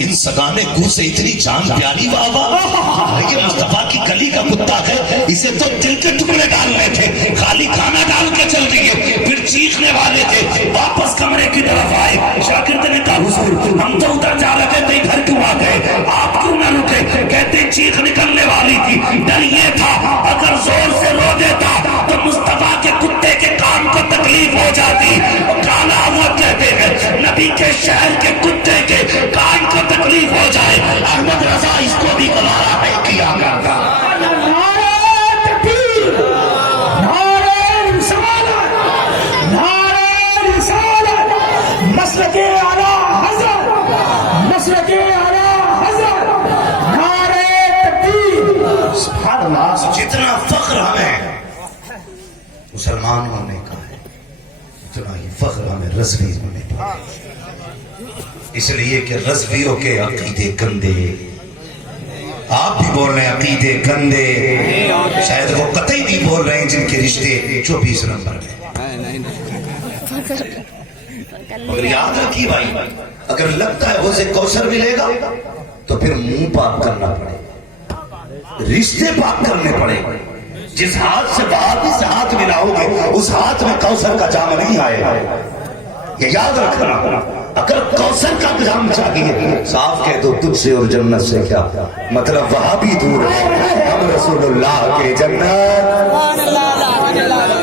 ان سگانے گو سے اتنی جان پیاری بابا، یہ مصطفیٰ کی گلی کا کتا ہے، اسے تو دل کے ٹکڑے ڈالنے تھے، خالی کھانا ڈال کے چل دیے، پھر چیخنے والے تھے۔ واپس کمرے کی طرف آئے، شاگرد نے کہا حضور ہم تو ادھر جا رہے تھے، ادھر کیوں آ گئے؟ آپ کیوں نہ رکے؟ کہتے چیخ نکلنے والی تھی، ڈر یہ تھا اگر زور سے رو دیتا تو مصطفیٰ کے کتے کے کان کو تکلیف ہو جاتی۔ کالا ہوا کہتے ہیں نبی کے شہر کے کتے کے کان کو تکلیف ہو جائے، احمد رضا اس کو بھی گوارا نہیں کیا کرتا۔ جتنا فخر ہمیں مسلمان ہونے کا ہے اتنا ہی فخر ہمیں رضوی ہونے کا ہے، اس لیے کہ رضویوں کے عقیدے گندے، آپ بھی بول رہے ہیں عقیدے گندے، شاید وہ قطعی بھی بول رہے ہیں جن کے رشتے 24 نمبر میں۔ مگر یاد رکھیے بھائی، اگر لگتا ہے اسے کوثر ملے گا تو پھر منہ پاک کرنا پڑے گا، رشتے پاک کرنے پڑے گا۔ جس ہاتھ سے واپس سے ہاتھ ملاؤ گے اس ہاتھ میں کوثر کا جام نہیں آئے گا، یہ یاد رکھنا۔ اگر کوثر کا جام چاہیے صاف کہہ دو تجھ سے اور جنت سے کیا مطلب، وہاں بھی دور ہے ہم رسول اللہ کے جنت۔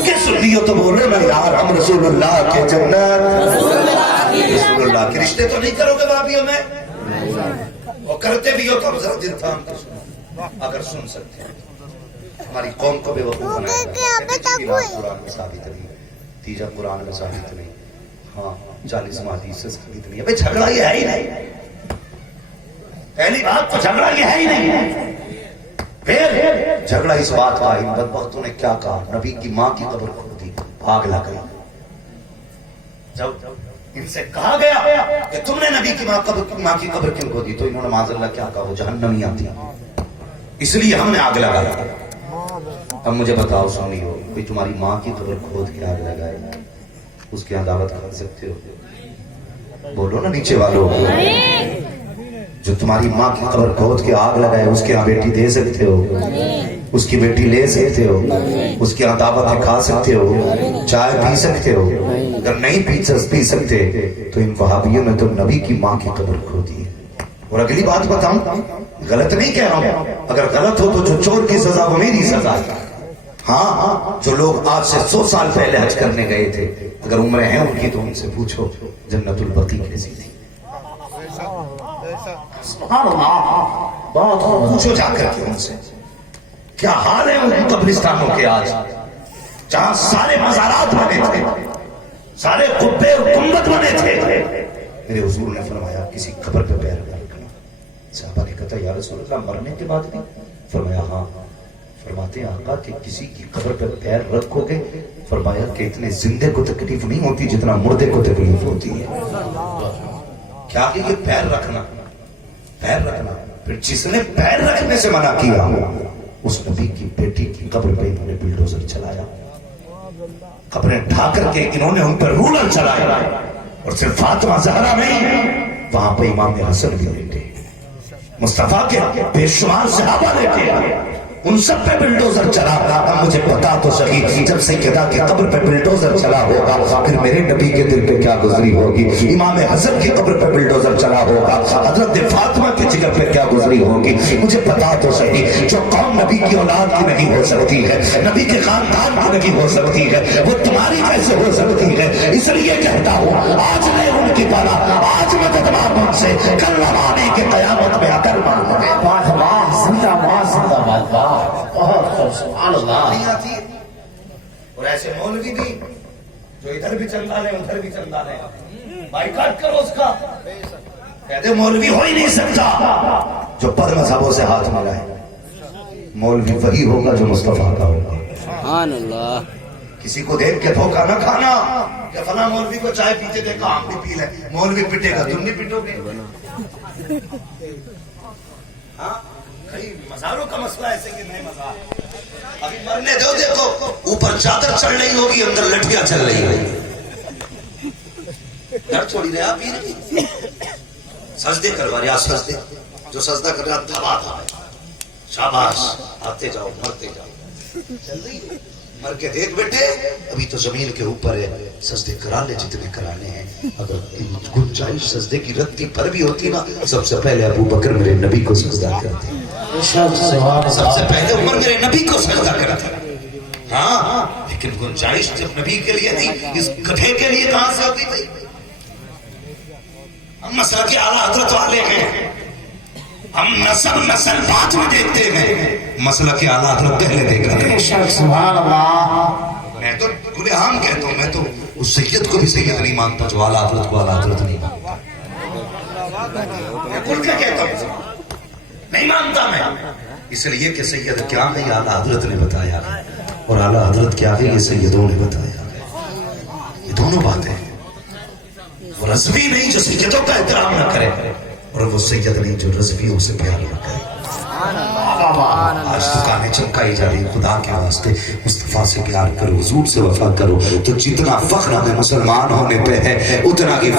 یہ سنیو تو بول رہے میں یار، ہم رسول اللہ کے جنت، رسول اللہ کے رشتے تو نہیں کرو گے بھابھیوں میں، وہ کرتے بھی ہو تو ذرا دل تھام کے سنو، اگر سن سکتے ہیں۔ ہماری قوم کو بے وقوف بنایا قرآن میں ثابت نہیں، تیجا قرآن میں ثابت نہیں، ہاں 40 حدیث سے ثابت نہیں۔ ابھی جھگڑا یہ ہے ہی نہیں، پہلی بات تو جھگڑا یہ ہے ہی نہیں۔ پھر جھگڑا اس بات کا، ان بدبختوں نے کیا کہا، نبی کی ماں کی قبر کھود دی، آگ لگ گئی۔ جب ان سے کہا گیا کہ تم نے نبی کی ماں کی قبر کیوں کھودی، تو انہوں نے معاذ اللہ کیا کہا، وہ جہنمیاں تھی اس لیے ہم نے آگ لگایا۔ اب مجھے بتاؤ سنیو، کوئی تمہاری ماں کی قبر کھود کے آگ لگائے اس کی دعوت کھا سکتے ہو؟ بولو نا نیچے والوں، جو تمہاری ماں کی قبر کھود کے آگ لگائے اس کے یہاں بیٹی دے سکتے ہو، اس کی بیٹی لے سکتے ہو، اس کے یہاں دعوت کھا سکتے ہو، چائے پی سکتے ہو؟ اگر نہیں پی سکتے تو ان وہابیوں نے تو نبی کی ماں کی قبر کھودی ہے۔ اور اگلی بات بتاؤں، غلط نہیں کہہ رہا ہوں، اگر غلط ہو تو جو چور کی سزا وہ میری سزا ہے۔ ہاں جو لوگ آج سے 100 سال پہلے حج کرنے گئے تھے، اگر عمریں ہیں ان کی تو ان سے پوچھو جنت البقیع کیسی تھی۔ سبحان اللہ، بہت پوچھو جا کر کے ان سے کیا حال ہے ان قبرستانوں کے آج، جہاں سارے مزارات بنے تھے، سارے قبے اور گنبد بنے تھے۔ میرے حضور نے فرمایا کسی قبر پہ پیر نہ رکھنا۔ صحابہ نے کہا یا رسول اللہ مرنے کے بعد بھی؟ فرمایا ہاں۔ فرماتے ہیں آقا کہ کسی کی قبر پہ پیر رکھو گے، فرمایا کہ اتنے زندے کو تکلیف نہیں ہوتی جتنا مردے کو تکلیف ہوتی ہے۔ کیا کہ یہ پیر رکھنا، پیر رکھنا، پھر جس نے پیر رکھنے سے منع کیا اس نبی کی بیٹی کی قبر پہ انہوں نے بلڈوزر چلایا، قبریں ڈھا کر کے انہوں نے ان پر رولر چلایا، اور صرف فاطمہ زہرا نہیں، وہاں پہ امام حسن بھی لیٹے، مصطفیٰ کے بے شمار صحابہ لیٹے، ان سب پہ بلڈوزر چلا۔ اب مجھے پتا تو صحیح، جب سیدہ کی قبر پہ بلڈوزر چلا ہوگا پھر میرے نبی کے دل پہ کیا گزری ہوگی، امام حسن کی قبر پہ بلڈوزر چلا ہوگا حضرت فاطمہ کے جگر پہ کیا گزری ہوگی۔ مجھے پتا تو صحیح، جو قوم نبی کی اولاد کی نہیں ہو سکتی ہے، نبی کے خاندان کی نہیں ہو سکتی ہے، وہ تمہاری کیسے ہو سکتی ہے؟ اس لیے کہتا ہوں آج میں ان کی طرح، آج میں تدمام سے کل روانے کے قیامت میں اکر مانگوں گے۔ زندہ باد زندہ باد، بہت سبحان اللہ۔ اور ایسے مولوی بھی جو ادھر بھی چل رہے ہیں ادھر بھی چل رہے ہیں، بائیکاٹ کرو اس کا، کہتے مولوی ہو ہی نہیں سکتا جو بد مذہبوں سے ہاتھ ملائے۔ مولوی وہی ہوگا جو مصطفیٰ کا ہوگا۔ سبحان اللہ۔ کسی کو دیکھ کے دھوکہ نہ کھانا کہ فلاں مولوی کو چائے پیتے دیکھا ہم بھی پی لیں، مولوی پیٹے گا تم نہیں پیٹو گے۔ ہاں کئی مزاروں کا مسئلہ ایسے کہ نہیں مزار، ابھی مرنے دو، دیکھو اوپر چادر چڑھ رہی ہوگی اندر لٹکیاں چل رہی ہوگی، ڈر چھوڑی رہے آپ سجدے کروا رہا سجدے جو سجدہ کر رہا دھبا دھبا شاباش آتے جاؤ مرتے جاؤ چل رہی ہے مر کے دیکھ بیٹے ابھی تو زمین کے اوپر ہے سجدے کرا لے جتنے کرانے ہیں اگر گنجائش سجدے کی رتی پر بھی ہوتی نا سب سے پہلے ابو بکر میرے نبی کو سجدہ کرتے سب سے پہلے عمر میرے نبی کو سجدہ کرتے ہاں لیکن گنجائش جب نبی کے لیے نہیں اس گدھے کے لیے کہاں سے ہوتی بھائی ہم مسئلہ کے اعلیٰ حضرت والے ہیں ہم نسل بعد میں دیکھتے ہیں مسئلہ کے اعلیٰ حضرت پہلے دیکھ رہے ہیں سبحان اللہ میں تو کھلے عام کہتا ہوں میں تو اس سید کو بھی سید نہیں مانتا جو اعلیٰ حضرت کو اعلیٰ حضرت نہیں مانتا میں کھل کے کہتا ہوں نہیں مانتا میں اس لیے کہ سید کیا ہے یہ اعلیٰ حضرت نے بتایا اور اعلیٰ حضرت کیا ہے یہ سیدوں نے بتایا یہ دونوں باتیں وہ رضوی نہیں جو سیدوں کا احترام نہ کرے اور وہ سید نہیں جو رضویوں سے پیار نہ کرے آج دکانیں چمکائی جا رہی خدا کے واسطے مصطفیٰ سے پیار کرو حضور سے وفا کرو تو جتنا فخر ہمیں مسلمان ہونے پہ ہے اتنا ہی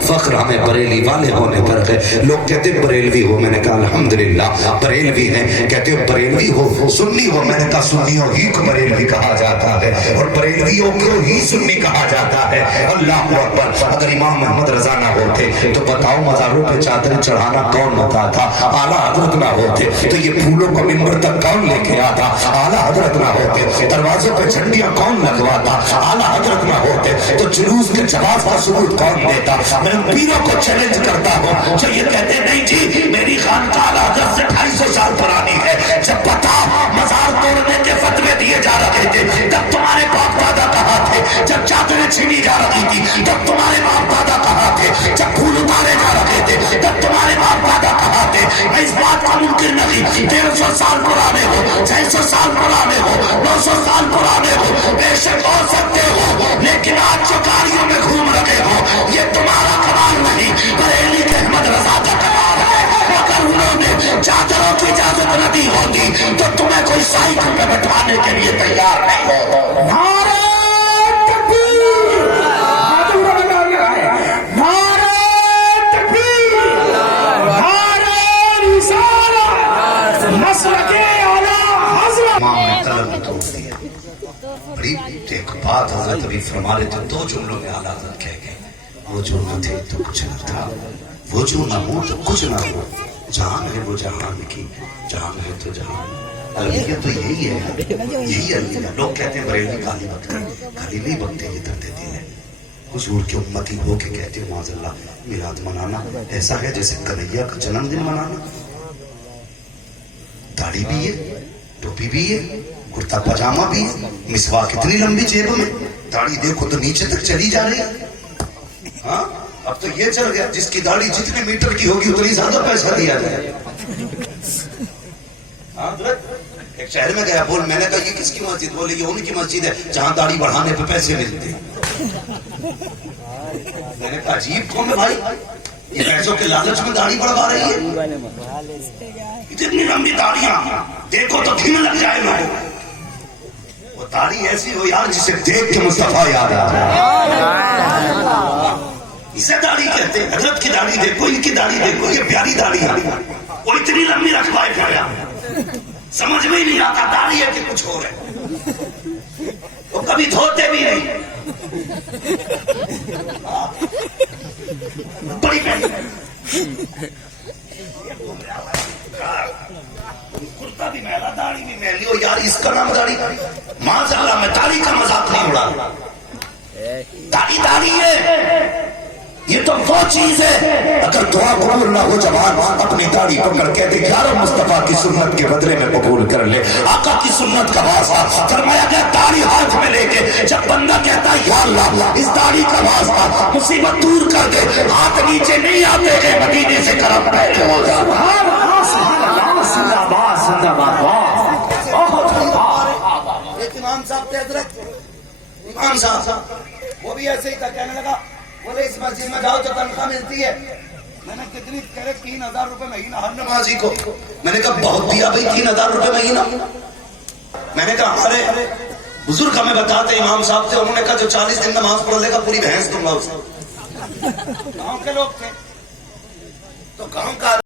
فخر ہمیں بریلی والے ہونے پر ہے لوگ کہتے بریلوی ہو میں نے کہا الحمدللہ بریلوی ہیں کہتے ہو بریلوی ہو سنی ہو میں نے کہا سنیوں ہی کو بریلوی کہا جاتا ہے اور بریلویوں کو ہی سنی کہا جاتا ہے اللہ اکبر اگر امام محمد رضا نہ ہوتے تو بتاؤ مزاروں پہ چادر چڑھانا کون ہوتا تھا اعلیٰ حضرت نہ ہوتے تو یہ پھولوں کو منبر تک کون لے کے آتا اعلیٰ حضرت نہ ہوتے دروازوں پہ جھنڈیاں کون لگواتا اعلیٰ حضرت نہ ہوتے تو جلوس کے جواز کا ثبوت کون دیتا میں ان پیروں کو چیلنج کرتا ہوں جو یہ کہتے نہیں جی میری خانقاہ اعلیٰ حضرت سے 250 سال پرانی ہے جب پتا مزار توڑنے کے فتوے دیے جا رہے تھے تب تمہارے باپ دادا کہاں تھے جب چادریں چھینی جا رہی تھی تب تمہارے باپ دادا کہاں تھے جب پھول اتارے جا رہے تھے تب تمہارے باپ دادا کہاں تھے میں اس بات کا ممکن نہیں 150 سال پرانے ہو 600 سال پرانے ہو 900 سال پرانے ہو بے شک ہو سکتے ہو لیکن آج جو گاڑیوں میں گھوم رہے ہو یہ تمہارا کمال نہیں بریلی کے احمد رضا کا کمال ہے اگر انہوں نے چادروں کی اجازت نہ دی ہوتی تو تمہیں کوئی سائیکل پہ بٹھانے کے لیے تیار نہیں ہوتا ایک بات حضرت ابھی فرما رہے تھے 2 جملوں میں اعلیٰ حضرت کہہ گئے وہ جو نہ تھے تو کچھ نہ تھا وہ جو نہ ہو تو کچھ نہ ہو جہان ہے وہ جہان کی جہان ہے تو جہان علیہ تو یہی ہے لوگ کہتے ہیں بریلوی کالی بکتے کالی نہیں بکتے یہ درد دل ہے حضور کے امتی ہو کے کہتے ہیں معاذ اللہ میلاد منانا ایسا ہے جیسے کنہیا کا جنم دن منانا داڑھی بھی ہے ٹوپی بھی ہے کرتا پاجامہ بھی مسواک کتنی لمبی جیب میں داڑھی دیکھو تو نیچے تک چلی جا رہی ہے ہاں اب تو یہ چل گیا جس کی داڑھی جتنے میٹر کی ہوگی اتنی زیادہ پیسہ دیا جائے ایک شہر میں گیا بول میں نے کہا یہ کس کی مسجد بولے یہ ان کی مسجد ہے جہاں داڑھی بڑھانے پہ پیسے ملتے میں نے کہا عجیب کون ہے بھائی یہ پیسوں کے لالچ میں داڑھی بڑھوا رہی ہے اتنی لمبی داڑیاں دیکھو تو گھن لگ جائے لوگوں وہ داڑھی ایسی ہو یار جسے دیکھ کے مصطفیٰ یاد آ جائے اسے داڑھی کہتے ہیں حضرت کی داڑھی دیکھو ان کی داڑھی دیکھو یہ پیاری داڑھی ہے وہ اتنی لمبی رکھوائے پھایا سمجھ میں ہی نہیں آتا داڑھی ہے کہ کچھ ہو رہے وہ کبھی دھوتے بھی نہیں بڑی کرتا بھی میلا داڑھی بھی میلی ہو یار اس کا نام داڑھی معاذ اللہ میں داڑھی کا مذاق نہیں اڑا داڑھی ہے یہ تو وہ چیز ہے اگر دعا قبول نہ ہو جوان اپنی داڑھی پکڑ کہتے یارو مصطفیٰ کی سنت کے بدلے میں قبول کر لے آقا کی سنت کا واسطہ فرمایا گیا داڑھی ہاتھ میں لے کے جب بندہ کہتا ہے یا اللہ اس داڑھی کا واسطہ مصیبت دور کر دے ہاتھ نیچے نہیں آتے ہیں مدینے سے کرم پہلے ہو جا امام صاحب کے حضرت امام صاحب وہ بھی ایسے ہی تھا کہنے لگا بولے اس مسجد میں جاؤ تو تنخواہ ملتی ہے میں نے کتنی کہہ رہے 3000 روپے مہینہ ہر نمازی کو میں نے کہا بہت دیا بھائی 3000 روپے مہینہ میں نے کہا ہمارے بزرگ ہمیں بتاتے امام صاحب تھے انہوں نے کہا جو 40 دن نماز پڑھ لے گا پوری بھینس دوں گا اسے گاؤں کے لوگ تھے تو کام کا